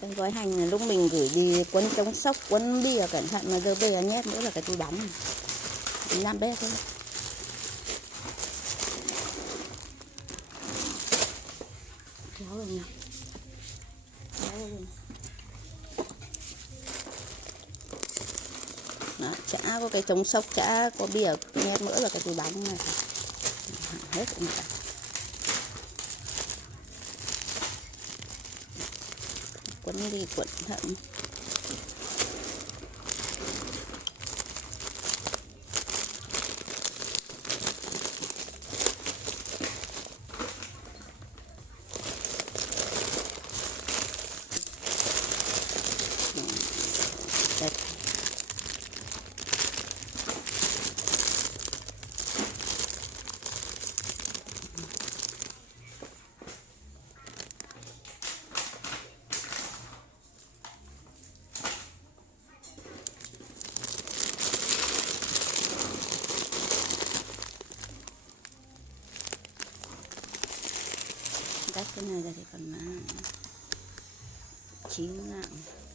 Cái gói hành là lúc mình gửi đi quấn chống sốc, quấn bia cẩn thận mà giờ bây giờ nhét nữa là cái túi bóng. 5 bé thôi. Kéo rồi nhỉ. Kéo rồi. Đó, chả có cái chống sốc, chả có bia nhét mỡ vào cái túi bóng này. Hết rồi. Quấn đi cẩn thận. Đây. Cắt cái này ra thì còn chín nặng.